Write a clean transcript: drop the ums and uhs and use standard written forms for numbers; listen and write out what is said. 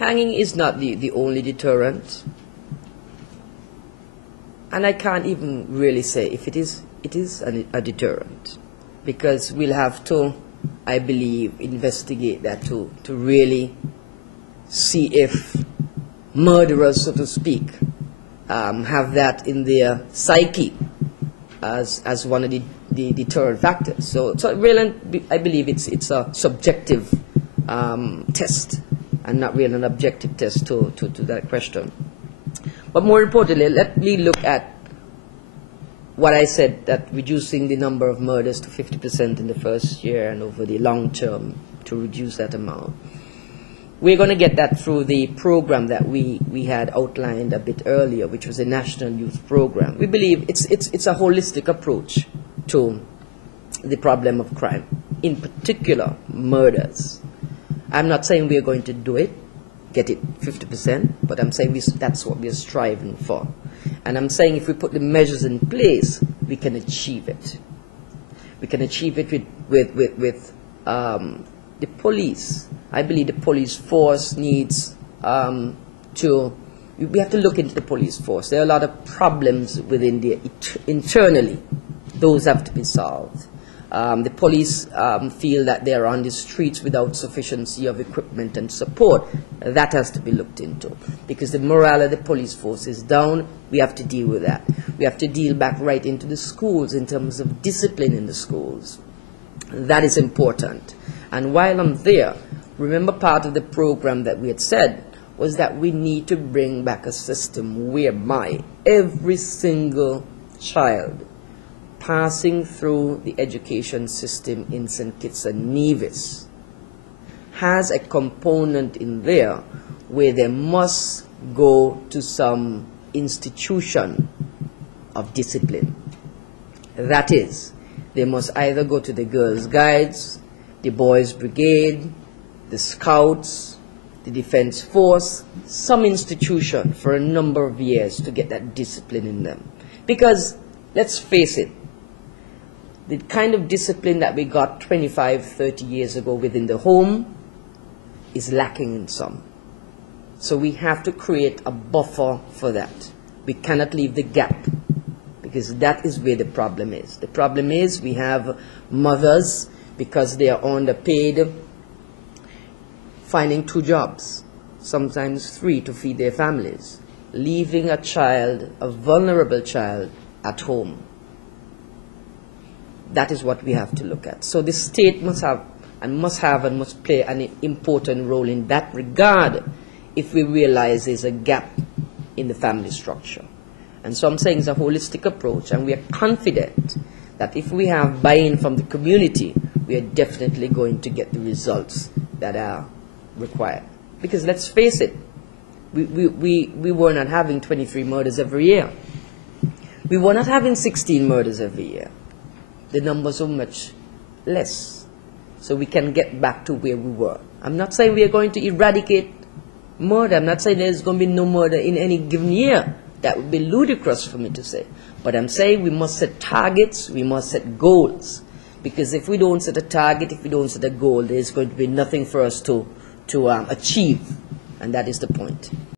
Hanging is not the only deterrent. And I can't even really say if it is a deterrent. Because we'll have to, I believe, investigate that to really see if murderers, so to speak, have that in their psyche as one of the deterrent factors. So really, I believe it's a subjective test and not really an objective test to that question. But more importantly, let me look at what I said, that reducing the number of murders to 50% in the first year and over the long term to reduce that amount. We're going to get that through the program that we had outlined a bit earlier, which was a national youth program. We believe it's a holistic approach to the problem of crime, in particular murders. I'm not saying we're going to do it, get it 50%, but I'm saying that's what we're striving for. And I'm saying if we put the measures in place, we can achieve it. We can achieve it with the police. I believe the police force needs we have to look into the police force. There are a lot of problems within internally. Those have to be solved. The police feel that they are on the streets without sufficiency of equipment and support. That has to be looked into. Because the morale of the police force is down, we have to deal with that. We have to deal back right into the schools in terms of discipline in the schools. That is important. And while I'm there, remember part of the program that we had said was that we need to bring back a system whereby every single child passing through the education system in St. Kitts and Nevis has a component in there where they must go to some institution of discipline. That is, they must either go to the Girls' Guides, the Boys' Brigade, the Scouts, the Defense Force, some institution for a number of years to get that discipline in them. Because, let's face it, the kind of discipline that we got 25, 30 years ago within the home is lacking in some. So we have to create a buffer for that. We cannot leave the gap, because that is where the problem is. The problem is we have mothers, because they are underpaid, finding 2 jobs, sometimes 3, to feed their families, leaving a child, a vulnerable child, at home. That is what we have to look at. So the state must play an important role in that regard if we realize there's a gap in the family structure. And so I'm saying it's a holistic approach, and we are confident that if we have buy-in from the community, we are definitely going to get the results that are required. Because let's face it, we were not having 23 murders every year. We were not having 16 murders every year. The numbers are much less. So we can get back to where we were. I'm not saying we are going to eradicate murder. I'm not saying there's going to be no murder in any given year. That would be ludicrous for me to say. But I'm saying we must set targets, we must set goals. Because if we don't set a target, if we don't set a goal, there's going to be nothing for us to achieve. And that is the point.